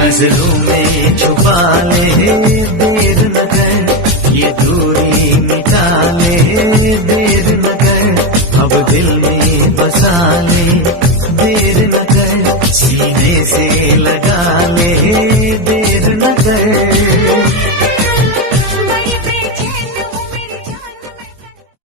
नजरों में छुपा ले, देर न कर, ये दूरी मिटा ले, देर न कर, अब दिल में बसा ले।